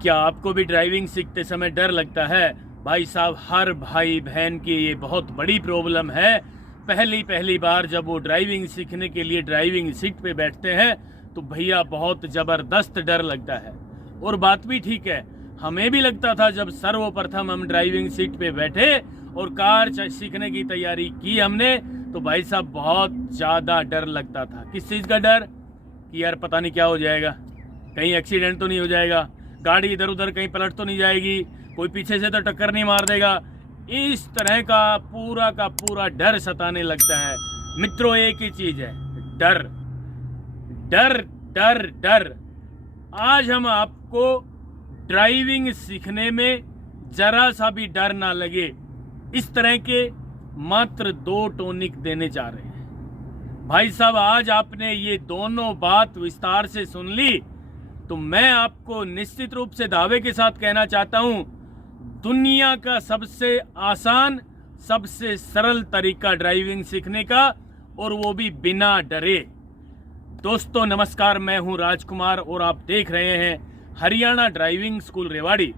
क्या आपको भी ड्राइविंग सीखते समय डर लगता है? भाई साहब, हर भाई बहन की ये बहुत बड़ी प्रॉब्लम है। पहली बार जब वो ड्राइविंग सीखने के लिए ड्राइविंग सीट पे बैठते हैं तो भैया बहुत ज़बरदस्त डर लगता है। और बात भी ठीक है, हमें भी लगता था जब सर्वप्रथम हम ड्राइविंग सीट पे बैठे और कार सीखने की तैयारी की हमने, तो भाई साहब बहुत ज़्यादा डर लगता था। किस चीज़ का डर? कि यार पता नहीं क्या हो जाएगा, कहीं एक्सीडेंट तो नहीं हो जाएगा, गाड़ी इधर उधर कहीं पलट तो नहीं जाएगी, कोई पीछे से तो टक्कर नहीं मार देगा। इस तरह का पूरा डर सताने लगता है। मित्रों, एक ही चीज़ है, डर डर डर डर। आज हम आपको ड्राइविंग सीखने में जरा सा भी डर ना लगे, इस तरह के मात्र 2 टॉनिक देने जा रहे हैं। भाई साहब, आज आपने ये दोनों बात विस्तार से सुन ली तो मैं आपको निश्चित रूप से दावे के साथ कहना चाहता हूं, दुनिया का सबसे आसान, सबसे सरल तरीका ड्राइविंग सीखने का, और वो भी बिना डरे। दोस्तों नमस्कार, मैं हूं राजकुमार और आप देख रहे हैं हरियाणा ड्राइविंग स्कूल रेवाड़ी।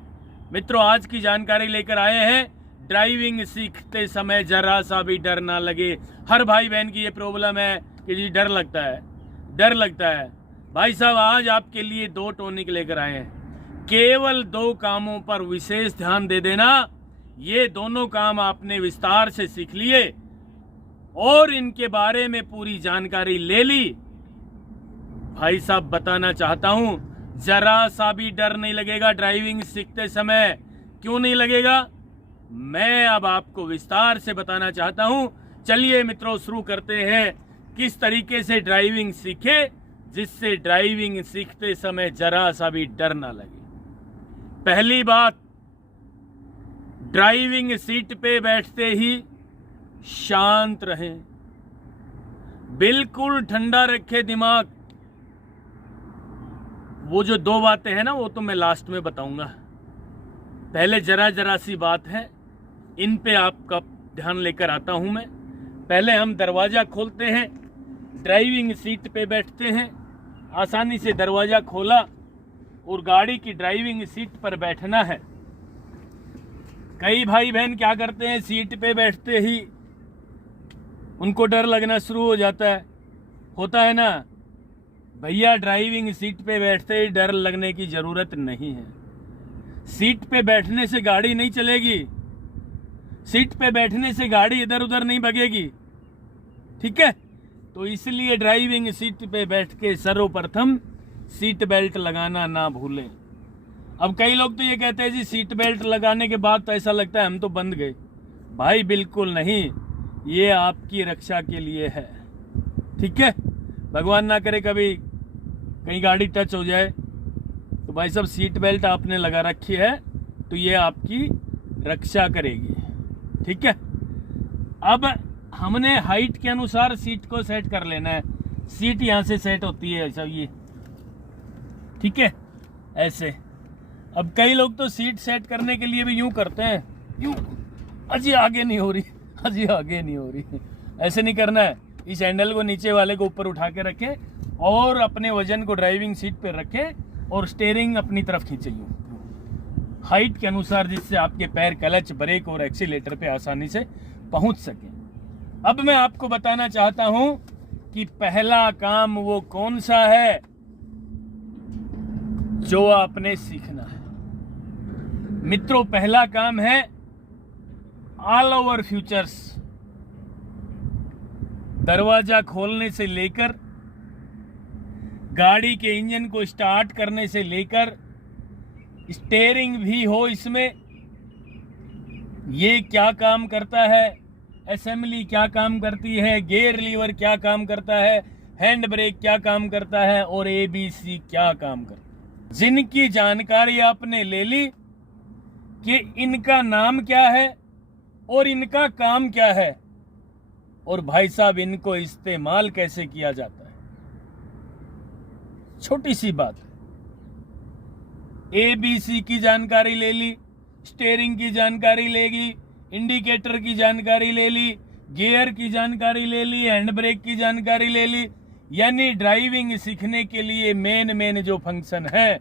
मित्रों, आज की जानकारी लेकर आए हैं, ड्राइविंग सीखते समय जरा सा भी डर ना लगे। हर भाई बहन की ये प्रॉब्लम है कि जी डर लगता है। भाई साहब, आज आपके लिए 2 टॉनिक लेकर आए हैं। केवल 2 कामों पर विशेष ध्यान दे देना। ये दोनों काम आपने विस्तार से सीख लिए और इनके बारे में पूरी जानकारी ले ली। भाई साहब, बताना चाहता हूं, जरा सा भी डर नहीं लगेगा ड्राइविंग सीखते समय। क्यों नहीं लगेगा, मैं अब आपको विस्तार से बताना चाहता हूं। चलिए मित्रों, शुरू करते हैं किस तरीके से ड्राइविंग सीखे जिससे ड्राइविंग सीखते समय जरा सा भी डर ना लगे। पहली बात, ड्राइविंग सीट पे बैठते ही शांत रहें, बिल्कुल ठंडा रखें दिमाग। वो जो 2 बातें हैं ना, वो तो मैं लास्ट में बताऊंगा। पहले जरा सी बात है, इन पे आपका ध्यान लेकर आता हूं मैं। पहले हम दरवाजा खोलते हैं, ड्राइविंग सीट पे बैठते हैं, आसानी से दरवाजा खोला और गाड़ी की ड्राइविंग सीट पर बैठना है। कई भाई बहन क्या करते हैं, सीट पे बैठते ही उनको डर लगना शुरू हो जाता है। होता है ना भैया, ड्राइविंग सीट पे बैठते ही डर लगने की जरूरत नहीं है। सीट पे बैठने से गाड़ी नहीं चलेगी, सीट पे बैठने से गाड़ी इधर उधर नहीं भगेगी, ठीक है? तो इसलिए ड्राइविंग सीट पे बैठ के सर्वप्रथम सीट बेल्ट लगाना ना भूलें। अब कई लोग तो ये कहते हैं जी सीट बेल्ट लगाने के बाद तो ऐसा लगता है हम तो बंध गए। भाई बिल्कुल नहीं, ये आपकी रक्षा के लिए है, ठीक है? भगवान ना करे कभी कहीं गाड़ी टच हो जाए तो भाई साहब, सीट बेल्ट आपने लगा रखी है तो ये आपकी रक्षा करेगी, ठीक है? अब हमने हाइट के अनुसार सीट को सेट कर लेना है। सीट यहां से सेट होती है ऐसा, ये ठीक है, ऐसे। अब कई लोग तो सीट सेट करने के लिए भी यूं करते हैं, यूं, अजी आगे नहीं हो रही, ऐसे नहीं करना है। इस हैंडल को नीचे वाले को ऊपर उठा के रखें और अपने वजन को ड्राइविंग सीट पे रखें और स्टीयरिंग अपनी तरफ खींचे यूं हाइट के अनुसार, जिससे आपके पैर क्लच, ब्रेक और एक्सीलेटर पे आसानी से पहुंच सके। अब मैं आपको बताना चाहता हूं कि पहला काम वो कौन सा है जो आपने सीखना है। मित्रों, पहला काम है ऑल ओवर फीचर्स। दरवाजा खोलने से लेकर गाड़ी के इंजन को स्टार्ट करने से लेकर स्टीयरिंग भी हो इसमें, ये क्या काम करता है, असेंबली क्या काम करती है, गियर लीवर क्या काम करता है, हैंड ब्रेक क्या काम करता है और ABC क्या काम करता है। जिनकी जानकारी आपने ले ली कि इनका नाम क्या है और इनका काम क्या है, और भाई साहब इनको इस्तेमाल कैसे किया जाता है, छोटी सी बात। ABC की जानकारी ले ली, स्टीयरिंग की जानकारी लेगी, इंडिकेटर की जानकारी ले ली, गियर की जानकारी ले ली, हैंड ब्रेक की जानकारी ले ली, यानी ड्राइविंग सीखने के लिए मेन जो फंक्शन है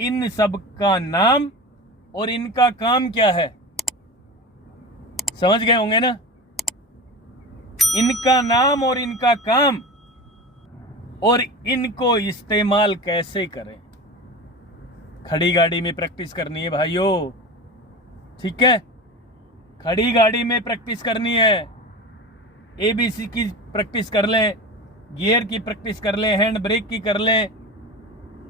इन सब का नाम और इनका काम क्या है, समझ गए होंगे ना। इनका नाम और इनका काम और इनको इस्तेमाल कैसे करें। खड़ी गाड़ी में प्रैक्टिस करनी है भाइयों, ठीक है। खड़ी गाड़ी में प्रैक्टिस करनी है। एबीसी की प्रैक्टिस कर लें, गियर की प्रैक्टिस कर लें, हैंड ब्रेक की कर लें।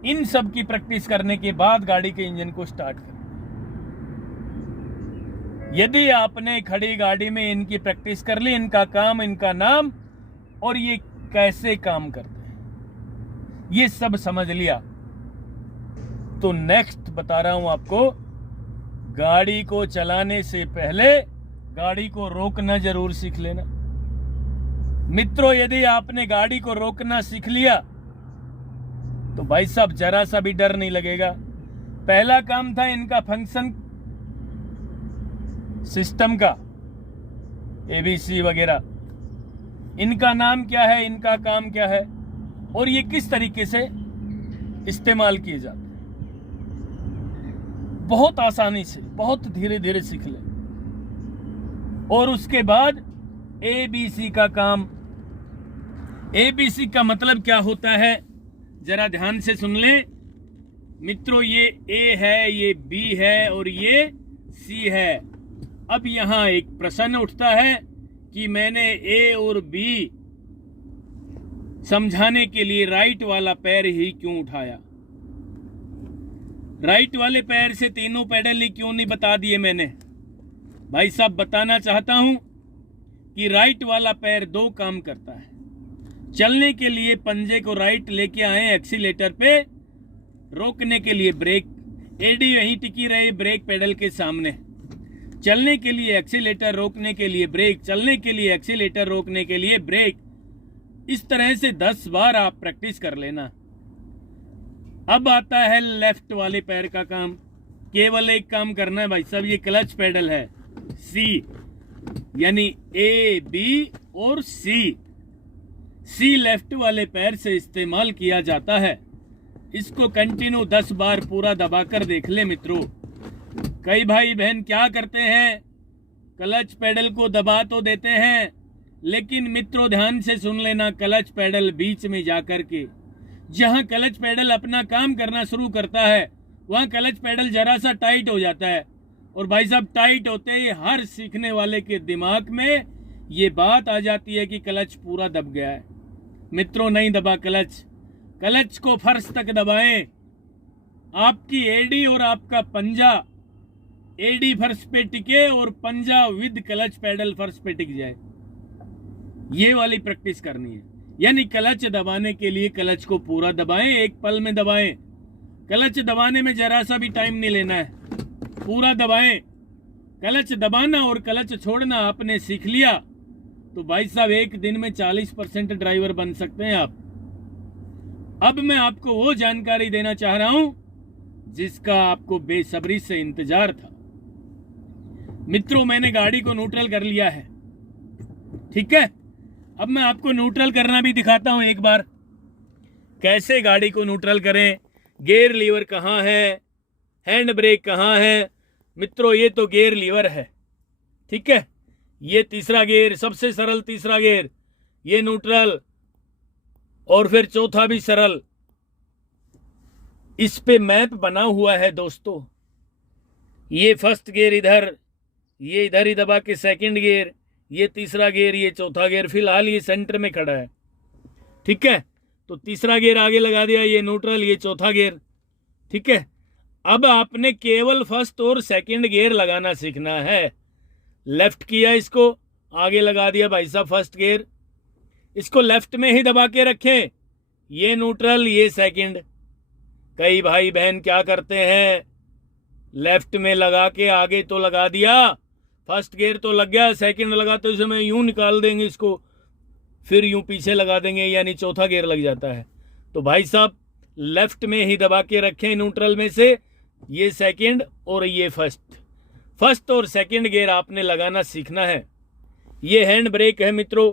इन सब की प्रैक्टिस करने के बाद गाड़ी के इंजन को स्टार्ट करें। यदि आपने खड़ी गाड़ी में इनकी प्रैक्टिस कर ली, इनका काम, इनका नाम और ये कैसे काम करते हैं, ये सब समझ लिया, तो नेक्स्ट बता रहा हूं आपको, गाड़ी को चलाने से पहले गाड़ी को रोकना जरूर सीख लेना। मित्रों, यदि आपने गाड़ी को रोकना सीख लिया तो भाई साहब जरा सा भी डर नहीं लगेगा। पहला काम था इनका फंक्शन सिस्टम का, एबीसी वगैरह, इनका नाम क्या है, इनका काम क्या है और ये किस तरीके से इस्तेमाल किए जाते हैं। बहुत आसानी से, बहुत धीरे धीरे सीख लें। और उसके बाद एबीसी का काम। एबीसी का मतलब क्या होता है, जरा ध्यान से सुन लें मित्रों। ये ए है, ये बी है और ये सी है। अब यहां एक प्रश्न उठता है कि मैंने ए और बी समझाने के लिए राइट वाला पैर ही क्यों उठाया। राइट वाले पैर से तीनों पेडल ही क्यों नहीं बता दिए मैंने। भाई साहब बताना चाहता हूं कि राइट वाला पैर दो काम करता है। चलने के लिए पंजे को राइट लेके आए एक्सीलेटर पे, रोकने के लिए ब्रेक, एडी यहीं टिकी रहे ब्रेक पेडल के सामने। चलने के लिए एक्सीलेटर, रोकने के लिए ब्रेक, चलने के लिए एक्सीलेटर, रोकने के लिए ब्रेक। इस तरह से 10 बार आप प्रैक्टिस कर लेना। अब आता है लेफ्ट वाले पैर का काम। केवल एक काम करना है भाई साहब, ये क्लच पेडल है सी, यानी ए बी और सी। सी लेफ्ट वाले पैर से इस्तेमाल किया जाता है। इसको कंटिन्यू 10 बार पूरा दबाकर देख ले मित्रों। कई भाई बहन क्या करते हैं, क्लच पेडल को दबा तो देते हैं, लेकिन मित्रों ध्यान से सुन लेना, क्लच पेडल बीच में जाकर के जहां क्लच पेडल अपना काम करना शुरू करता है वहां क्लच पेडल जरा सा टाइट हो जाता है। और भाई साहब टाइट होते ही हर सीखने वाले के दिमाग में ये बात आ जाती है कि क्लच पूरा दब गया है। मित्रों नहीं दबा क्लच। क्लच को फर्श तक दबाएं। आपकी एडी और आपका पंजा, एडी फर्श पे टिके और पंजा विद क्लच पेडल फर्श पे टिक जाए। ये वाली प्रैक्टिस करनी है। यानी क्लच दबाने के लिए क्लच को पूरा दबाएं, एक पल में दबाएं। क्लच दबाने में जरा सा भी टाइम नहीं लेना है, पूरा दबाएं। क्लच दबाना और क्लच छोड़ना आपने सीख लिया तो भाई साहब एक दिन में 40% ड्राइवर बन सकते हैं आप। अब मैं आपको वो जानकारी देना चाह रहा हूं जिसका आपको बेसब्री से इंतजार था। मित्रों मैंने गाड़ी को न्यूट्रल कर लिया है, ठीक है। अब मैं आपको न्यूट्रल करना भी दिखाता हूं एक बार, कैसे गाड़ी को न्यूट्रल करें। गियर लीवर कहाँ है, हैंड ब्रेक कहाँ है। मित्रों ये तो गियर लीवर है, ठीक है। ये तीसरा गियर, सबसे सरल तीसरा गियर, ये न्यूट्रल, और फिर चौथा भी सरल। इस पे मैप बना हुआ है दोस्तों। ये फर्स्ट गियर इधर, ये इधर ही दबा के सेकंड गियर, ये तीसरा गियर, ये चौथा गियर। फिलहाल ये सेंटर में खड़ा है, ठीक है। तो तीसरा गियर आगे लगा दिया, ये न्यूट्रल, ये चौथा गियर, ठीक है। अब आपने केवल फर्स्ट और सेकंड गियर लगाना सीखना है। लेफ्ट किया, इसको आगे लगा दिया भाई साहब फर्स्ट गियर। इसको लेफ्ट में ही दबा के रखें, ये न्यूट्रल, ये सेकंड। कई भाई बहन क्या करते हैं, लेफ्ट में लगा के आगे तो लगा दिया, फर्स्ट गियर तो लग गया, सेकंड लगाते समय यूं निकाल देंगे इसको, फिर यूं पीछे लगा देंगे, यानी चौथा गियर लग जाता है। तो भाई साहब लेफ्ट में ही दबा के रखें न्यूट्रल में से, ये सेकंड और ये फर्स्ट और सेकंड गियर आपने लगाना सीखना है। ये हैंड ब्रेक है मित्रों।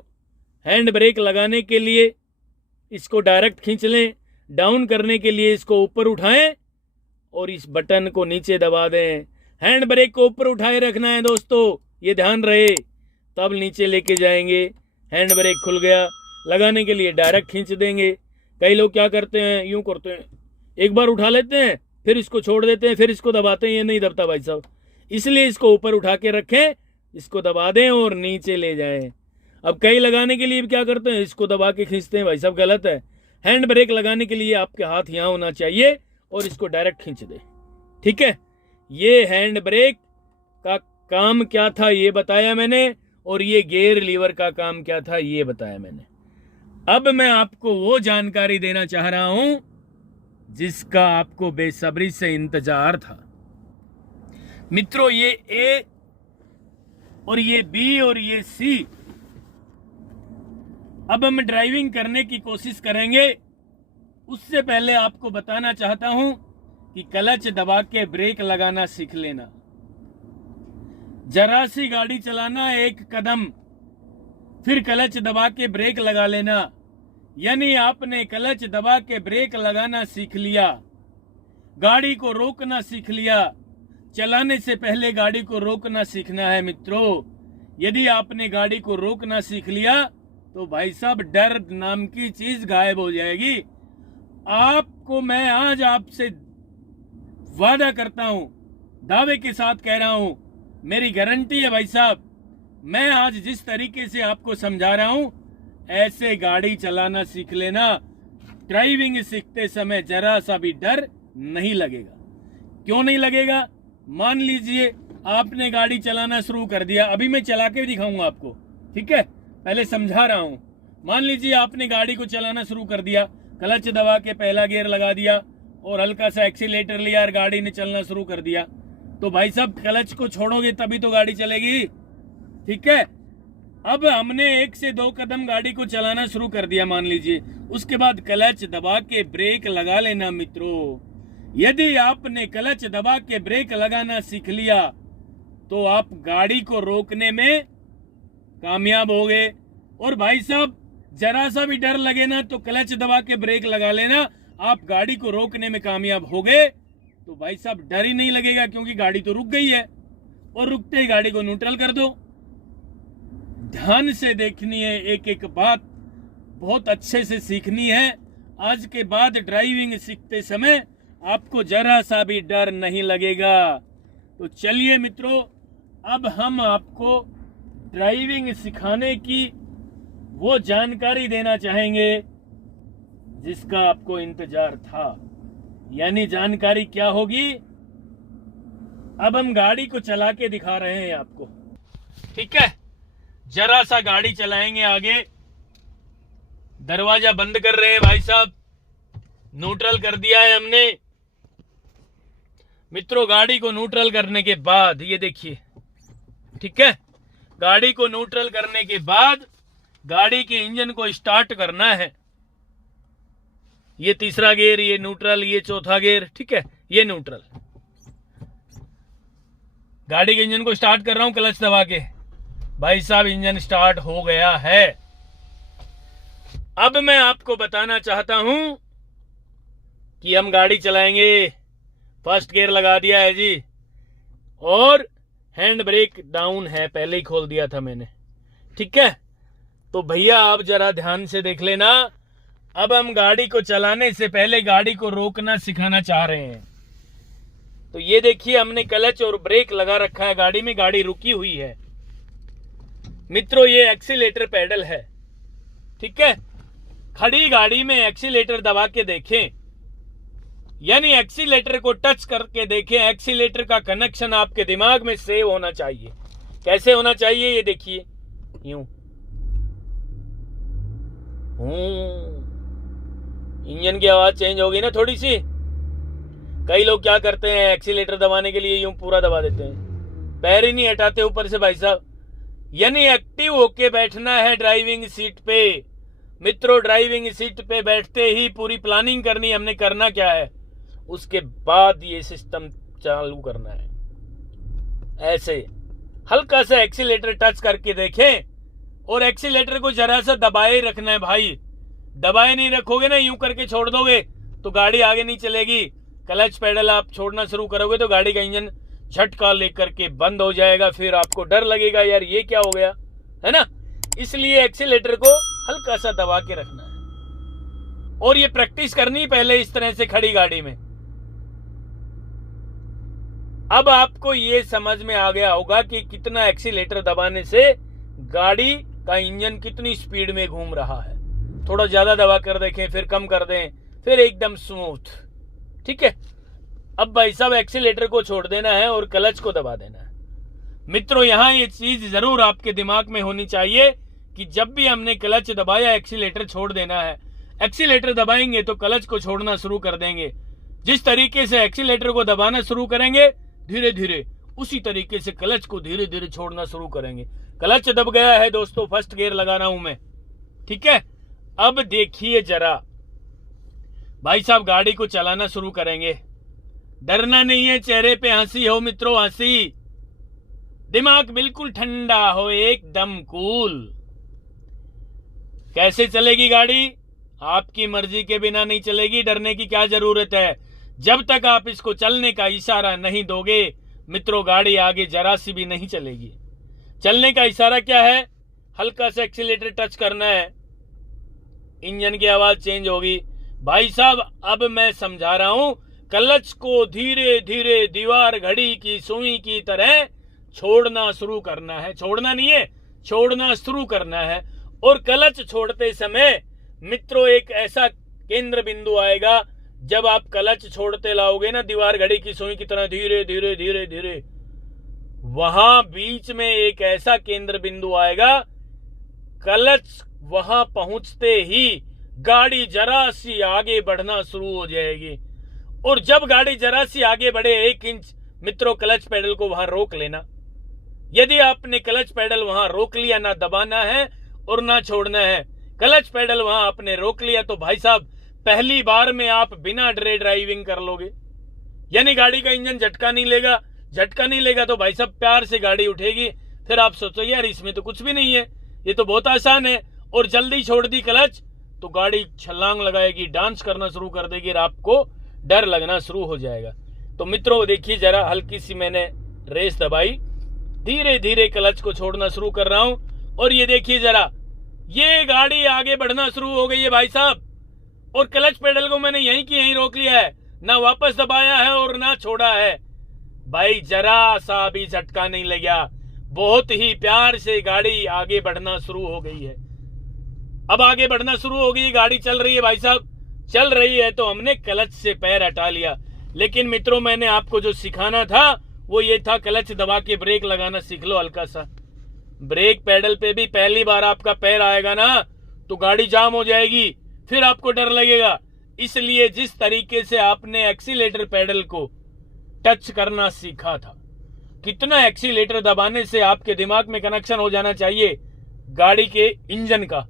हैंड ब्रेक लगाने के लिए इसको डायरेक्ट खींच लें, डाउन करने के लिए इसको ऊपर उठाएं और इस बटन को नीचे दबा दें। हैंड ब्रेक को ऊपर उठाए रखना है दोस्तों, ये ध्यान रहे, तब नीचे लेके जाएंगे। हैंड ब्रेक खुल गया, लगाने के लिए डायरेक्ट खींच देंगे। कई लोग क्या करते हैं, यूं करते हैं, एक बार उठा लेते हैं फिर इसको छोड़ देते हैं, फिर इसको दबाते हैं, ये नहीं दबता भाई साहब। इसलिए इसको ऊपर उठा के रखें, इसको दबा दें और नीचे ले जाएं। अब कई लगाने के लिए क्या करते हैं, इसको दबा के खींचते हैं, भाई साहब गलत है। हैंड ब्रेक लगाने के लिए आपके हाथ यहाँ होना चाहिए और इसको डायरेक्ट खींच दें, ठीक है। ये हैंड ब्रेक का काम क्या था ये बताया मैंने, और ये गियर लीवर का काम क्या था ये बताया मैंने। अब मैं आपको वो जानकारी देना चाह रहा हूं जिसका आपको बेसब्री से इंतजार था। मित्रों, ये ए और ये बी और ये सी, अब हम ड्राइविंग करने की कोशिश करेंगे। उससे पहले आपको बताना चाहता हूं कि क्लच दबा के ब्रेक लगाना सीख लेना। जरा सी गाड़ी चलाना, एक कदम, फिर क्लच दबा के ब्रेक लगा लेना, यानी आपने क्लच दबा के ब्रेक लगाना सीख लिया, गाड़ी को रोकना सीख लिया। चलाने से पहले गाड़ी को रोकना सीखना है मित्रों। यदि आपने गाड़ी को रोकना सीख लिया तो भाई साहब डर नाम की चीज गायब हो जाएगी। आपको मैं आज आपसे वादा करता हूं, दावे के साथ कह रहा हूं, मेरी गारंटी है भाई साहब, मैं आज जिस तरीके से आपको समझा रहा हूं ऐसे गाड़ी चलाना सीख लेना। ड्राइविंग सीखते समय जरा सा भी डर नहीं लगेगा। क्यों नहीं लगेगा? मान लीजिए आपने गाड़ी चलाना शुरू कर दिया, अभी मैं चला के दिखाऊंगा आपको, ठीक है, पहले समझा रहा हूं। मान लीजिए आपने गाड़ी को चलाना शुरू कर दिया, क्लच दबा के पहला गियर लगा दिया और हल्का सा एक्सीलेटर लिया और गाड़ी ने चलना शुरू कर दिया, तो भाई साहब क्लच को छोड़ोगे तभी तो गाड़ी चलेगी, ठीक है। अब हमने 1 से 2 कदम गाड़ी को चलाना शुरू कर दिया मान लीजिए, उसके बाद क्लच दबा के ब्रेक लगा लेना मित्रों। यदि आपने क्लच दबा के ब्रेक लगाना सीख लिया तो आप गाड़ी को रोकने में कामयाब हो गए। और भाई साहब जरा सा भी डर लगे ना तो क्लच दबा के ब्रेक लगा लेना, आप गाड़ी को रोकने में कामयाब हो गए तो भाई साहब डर ही नहीं लगेगा, क्योंकि गाड़ी तो रुक गई है, और रुकते ही गाड़ी को न्यूट्रल कर दो। ध्यान से देखनी है, एक एक बात बहुत अच्छे से सीखनी है। आज के बाद ड्राइविंग सीखते समय आपको जरा सा भी डर नहीं लगेगा। तो चलिए मित्रों, अब हम आपको ड्राइविंग सिखाने की वो जानकारी देना चाहेंगे जिसका आपको इंतजार था। यानी जानकारी क्या होगी, अब हम गाड़ी को चला के दिखा रहे हैं आपको, ठीक है। जरा सा गाड़ी चलाएंगे आगे, दरवाजा बंद कर रहे हैं भाई साहब, न्यूट्रल कर दिया है हमने मित्रों। गाड़ी को न्यूट्रल करने के बाद ये देखिए, ठीक है, गाड़ी को न्यूट्रल करने के बाद गाड़ी के इंजन को स्टार्ट करना है। ये तीसरा गियर, ये न्यूट्रल, ये चौथा गियर, ठीक है, ये न्यूट्रल। गाड़ी के इंजन को स्टार्ट कर रहा हूं क्लच दबा के। भाई साहब इंजन स्टार्ट हो गया है। अब मैं आपको बताना चाहता हूं कि हम गाड़ी चलाएंगे। फर्स्ट गियर लगा दिया है जी, और हैंड ब्रेक डाउन है, पहले ही खोल दिया था मैंने, ठीक है। तो भैया आप जरा ध्यान से देख लेना। अब हम गाड़ी को चलाने से पहले गाड़ी को रोकना सिखाना चाह रहे हैं। तो ये देखिए हमने क्लच और ब्रेक लगा रखा है गाड़ी में, गाड़ी रुकी हुई है मित्रों। ये एक्सीलेटर पेडल है, ठीक है। खड़ी गाड़ी में एक्सीलेटर दबा के देखें, यानी एक्सीलेटर को टच करके देखें। एक्सीलेटर का कनेक्शन आपके दिमाग में सेव होना चाहिए। कैसे होना चाहिए ये देखिए, यूं इंजन की आवाज चेंज होगी ना थोड़ी सी। कई लोग क्या करते हैं, एक्सीलेटर दबाने के लिए यूं पूरा दबा देते हैं, पैर ही नहीं हटाते ऊपर से भाई साहब। यानी एक्टिव होके बैठना है ड्राइविंग सीट पे मित्रों। ड्राइविंग सीट पे बैठते ही पूरी प्लानिंग करनी, हमने करना क्या है, उसके बाद ये सिस्टम चालू करना है। ऐसे हल्का सा एक्सीलेटर टच करके देखें, और एक्सीलेटर को जरा सा दबाए रखना है भाई। दबाए नहीं रखोगे ना, यूं करके छोड़ दोगे तो गाड़ी आगे नहीं चलेगी। क्लच पेडल आप छोड़ना शुरू करोगे तो गाड़ी का इंजन झटका लेकर के बंद हो जाएगा, फिर आपको डर लगेगा यार ये क्या हो गया, है ना। इसलिए एक्सीलेटर को हल्का सा दबा के रखना है और ये प्रैक्टिस करनी पहले इस तरह से खड़ी गाड़ी में। अब आपको ये समझ में आ गया होगा कि कितना एक्सीलेटर दबाने से गाड़ी का इंजन कितनी स्पीड में घूम रहा है। थोड़ा ज्यादा दबा कर देखें, फिर कम कर दें, फिर एकदम स्मूथ। ठीक है, अब भाई साहब एक्सीलेटर को छोड़ देना है और क्लच को दबा देना है। मित्रों यहां ये चीज जरूर आपके दिमाग में होनी चाहिए कि जब भी हमने क्लच दबाया एक्सीलेटर छोड़ देना है। एक्सीलेटर दबाएंगे तो क्लच को छोड़ना शुरू कर देंगे। जिस तरीके से एक्सीलेटर को दबाना शुरू करेंगे धीरे धीरे उसी तरीके से क्लच को धीरे धीरे छोड़ना शुरू करेंगे। क्लच दब गया है दोस्तों, फर्स्ट गियर लगा रहा हूं मैं। ठीक है, अब देखिए जरा भाई साहब गाड़ी को चलाना शुरू करेंगे। डरना नहीं है, चेहरे पे हंसी हो मित्रों, हंसी। दिमाग बिल्कुल ठंडा हो, एकदम कूल। कैसे चलेगी गाड़ी? आपकी मर्जी के बिना नहीं चलेगी, डरने की क्या जरूरत है। जब तक आप इसको चलने का इशारा नहीं दोगे मित्रों गाड़ी आगे जरा सी भी नहीं चलेगी। चलने का इशारा क्या है? हल्का सा एक्सीलेटर टच करना है, इंजन की आवाज चेंज होगी। भाई साहब अब मैं समझा रहा हूं, क्लच को धीरे धीरे दीवार घड़ी की सुई की तरह छोड़ना शुरू करना है। छोड़ना नहीं है, छोड़ना शुरू करना है। और क्लच छोड़ते समय मित्रों एक ऐसा केंद्र बिंदु आएगा, जब आप क्लच छोड़ते लाओगे ना दीवार घड़ी की सुई की तरह धीरे धीरे धीरे धीरे, वहां बीच में एक ऐसा केंद्र बिंदु आएगा, क्लच वहां पहुंचते ही गाड़ी जरा सी आगे बढ़ना शुरू हो जाएगी। और जब गाड़ी जरा सी आगे बढ़े 1 इंच मित्रों क्लच पेडल को वहां रोक लेना। यदि आपने क्लच पेडल वहां रोक लिया, ना दबाना है और ना छोड़ना है, क्लच पेडल वहां आपने रोक लिया तो भाई साहब पहली बार में आप बिना डरे ड्राइविंग कर लोगे। यानी गाड़ी का इंजन झटका नहीं लेगा। झटका नहीं लेगा तो भाई साहब प्यार से गाड़ी उठेगी। फिर आप सोचोगे यार इसमें तो कुछ भी नहीं है, ये तो बहुत आसान है। और जल्दी छोड़ दी क्लच तो गाड़ी छलांग लगाएगी, डांस करना शुरू कर देगी और आपको डर लगना शुरू हो जाएगा। तो मित्रों देखिए जरा, हल्की सी मैंने रेस दबाई, धीरे धीरे क्लच को छोड़ना शुरू कर रहा हूं और ये देखिए जरा, ये गाड़ी आगे बढ़ना शुरू हो गई है भाई साहब। और क्लच पेडल को मैंने यहीं की यहीं रोक लिया है, ना वापस दबाया है और ना छोड़ा है। भाई जरा सा भी झटका नहीं लगा, बहुत ही प्यार से गाड़ी आगे बढ़ना शुरू हो गई है। अब आगे बढ़ना शुरू हो गई, गाड़ी चल रही है भाई साहब, चल रही है। तो हमने क्लच से पैर हटा लिया। लेकिन मित्रों मैंने आपको जो सिखाना था वो ये था, क्लच दबा के ब्रेक लगाना सीख लो हल्का सा। ब्रेक पेडल पे भी पहली बार आपका पैर आएगा ना तो गाड़ी जाम हो जाएगी, फिर आपको डर लगेगा। इसलिए जिस तरीके से आपने एक्सीलेटर पेडल को टच करना सीखा था, कितना एक्सीलेटर दबाने से आपके दिमाग में कनेक्शन हो जाना चाहिए गाड़ी के इंजन का।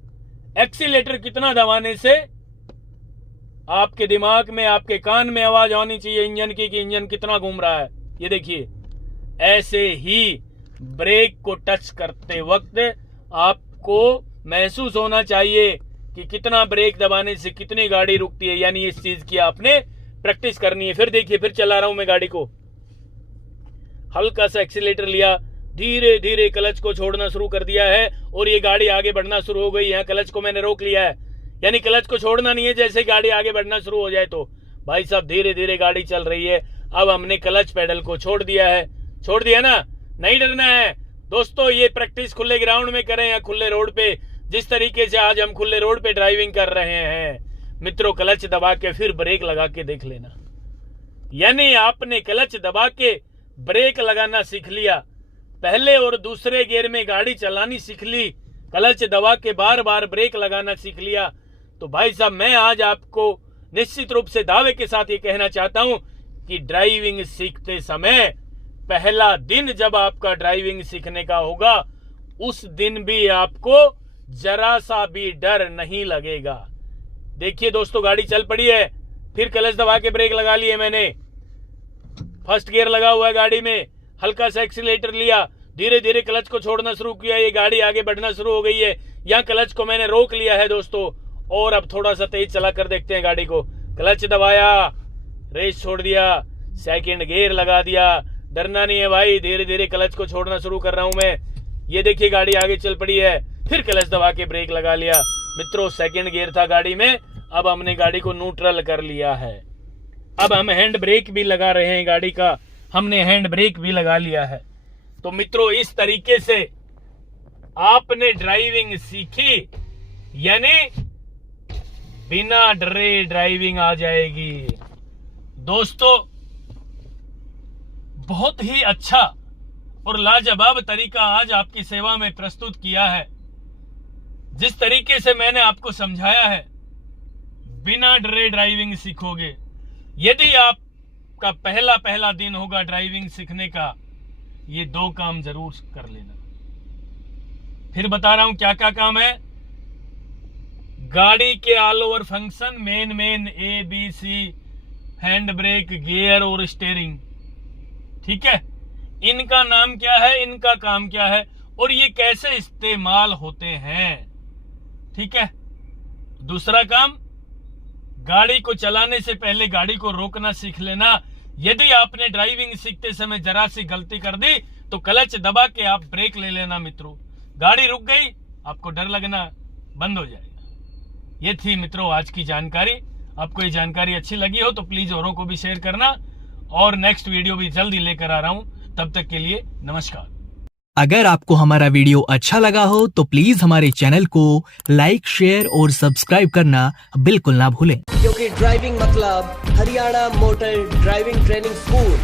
एक्सीलेटर कितना दबाने से आपके दिमाग में, आपके कान में आवाज आनी चाहिए इंजन की कि इंजन कितना घूम रहा है। ये देखिए, ऐसे ही ब्रेक को टच करते वक्त आपको महसूस होना चाहिए कि कितना ब्रेक दबाने से कितनी गाड़ी रुकती है। यानी इस चीज की आपने प्रैक्टिस करनी है। फिर देखिए, फिर चला रहा हूं मैं गाड़ी को, हल्का सा एक्सीलेटर लिया, धीरे धीरे क्लच को छोड़ना शुरू कर दिया है और ये गाड़ी आगे बढ़ना शुरू हो गई है। क्लच को मैंने रोक लिया है, यानी क्लच को छोड़ना नहीं है। जैसे गाड़ी आगे बढ़ना शुरू हो जाए तो भाई साहब धीरे धीरे गाड़ी चल रही है। अब हमने क्लच पेडल को छोड़ दिया है। छोड़ दिया ना, नहीं डरना है दोस्तों। ये प्रैक्टिस खुले ग्राउंड में करें या खुले रोड पे, जिस तरीके से आज हम खुले रोड पे ड्राइविंग कर रहे हैं मित्रों, क्लच दबा के फिर ब्रेक लगा के देख लेना। यानी आपने क्लच दबा के ब्रेक लगाना सीख लिया, पहले और दूसरे गियर में गाड़ी चलानी सीख ली, क्लच दबा के बार बार ब्रेक लगाना सीख लिया। तो भाई साहब मैं आज आपको निश्चित रूप से दावे के साथ ये कहना चाहता हूं कि ड्राइविंग सीखते समय पहला दिन जब आपका ड्राइविंग सीखने का होगा, उस दिन भी आपको जरा सा भी डर नहीं लगेगा। देखिए दोस्तों, गाड़ी चल पड़ी है, फिर क्लच दबा के ब्रेक लगा लिए मैंने, फर्स्ट गियर लगा हुआ है गाड़ी में, हल्का सा एक्सीलेटर लिया, धीरे धीरे क्लच को छोड़ना शुरू किया, ये गाड़ी आगे बढ़ना शुरू हो गई है। यहाँ क्लच को मैंने रोक लिया है दोस्तों, और अब थोड़ा सा तेज चला कर देखते हैं गाड़ी को। क्लच दबाया, रेस छोड़ दिया, सेकंड गियर लगा दिया। डरना नहीं है भाई, धीरे धीरे क्लच को छोड़ना शुरू कर रहा हूं मैं। ये देखिए गाड़ी आगे चल पड़ी है, फिर क्लच दबा के ब्रेक लगा लिया। मित्रों सेकंड गियर था गाड़ी में, अब हमने गाड़ी को न्यूट्रल कर लिया है। अब हम हैंड ब्रेक भी लगा रहे हैं, गाड़ी का हमने हैंड ब्रेक भी लगा लिया है। तो मित्रों इस तरीके से आपने ड्राइविंग सीखी, यानी बिना डरे ड्राइविंग आ जाएगी। दोस्तों बहुत ही अच्छा और लाजवाब तरीका आज आपकी सेवा में प्रस्तुत किया है। जिस तरीके से मैंने आपको समझाया है, बिना डरे ड्राइविंग सीखोगे। यदि आपका पहला दिन होगा ड्राइविंग सीखने का, ये 2 काम जरूर कर लेना। फिर बता रहा हूं क्या क्या काम है। गाड़ी के all over function, main ABC, hand brake, gear और स्टीयरिंग, ठीक है। इनका नाम क्या है, इनका काम क्या है और ये कैसे इस्तेमाल होते हैं, ठीक है। दूसरा काम, गाड़ी को चलाने से पहले गाड़ी को रोकना सीख लेना। यदि आपने ड्राइविंग सीखते समय जरा सी गलती कर दी तो क्लच दबा के आप ब्रेक ले लेना मित्रों। गाड़ी रुक गई, आपको डर लगना बंद हो जाएगा। ये थी मित्रों आज की जानकारी। आपको ये जानकारी अच्छी लगी हो तो प्लीज औरों को भी शेयर करना, और नेक्स्ट वीडियो भी जल्दी लेकर आ रहा हूं। तब तक के लिए नमस्कार। अगर आपको हमारा वीडियो अच्छा लगा हो तो प्लीज हमारे चैनल को लाइक, शेयर और सब्सक्राइब करना बिल्कुल ना भूलें। क्योंकि ड्राइविंग मतलब Haryana motor driving training school.